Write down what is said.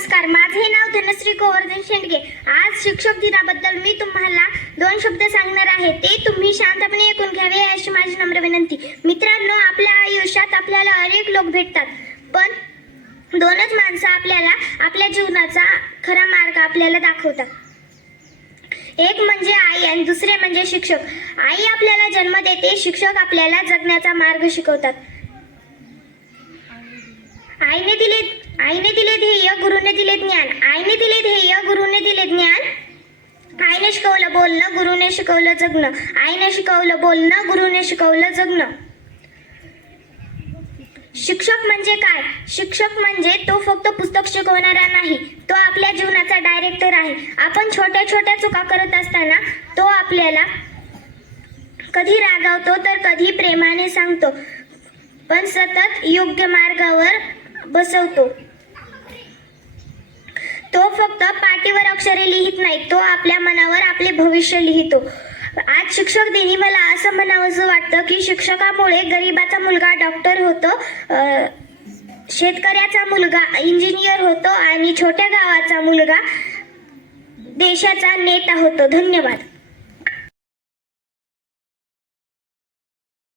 नमस्कार माझे नाव धनश्री गोवर्धन शेंडगे. आज शिक्षक दिनाबद्दल मी तुम्हाला दोन शब्द सांगणार आहे. ते तुम्ही शांतपणे ऐकून घ्यावे अशी माझी नम्र विनंती. मित्रांनो आपल्या आयुष्यात आपल्याला अनेक लोक भेटतात पण दोनच माणसं आपल्याला आपल्या जीवनाचा खरा मार्ग आपल्याला दाखवतात. एक म्हणजे आई आणि दुसरे म्हणजे शिक्षक. आई आपल्याला जन्म देते शिक्षक आपल्याला जगण्याचा मार्ग शिकवतात. आईने दिले आईने दिले ध्येय गुरुने दिले ज्ञान. आईने दिले ध्येय गुरुने दिले ज्ञान. आईने शिकवलं बोलणं गुरुने शिकवलं जगणं. आईने शिकवलं बोलणं गुरुने शिकवलं जगणं. शिक्षक म्हणजे काय? शिक्षक म्हणजे तो फक्त पुस्तक शिकवणारा नाही तो आपल्या जीवनाचा डायरेक्टर आहे. आपण छोट्या छोट्या चुका करत असताना तो आपल्याला कधी रागावतो तर कधी प्रेमाने सांगतो. पण सतत योग्य मार्गावर बसवतो. फक्त पाटीवर अक्षरे लिहित नाही तो आपल्या मनावर आपले भविष्य लिहितो. आज शिक्षक दिनी मला असं म्हणावंसं वाटतं की शिक्षकामुळे गरिबाचा मुलगा डॉक्टर होतो शेतकऱ्याचा मुलगा इंजिनियर होतो आणि छोट्या गावाचा मुलगा देशाचा नेता होतो. धन्यवाद.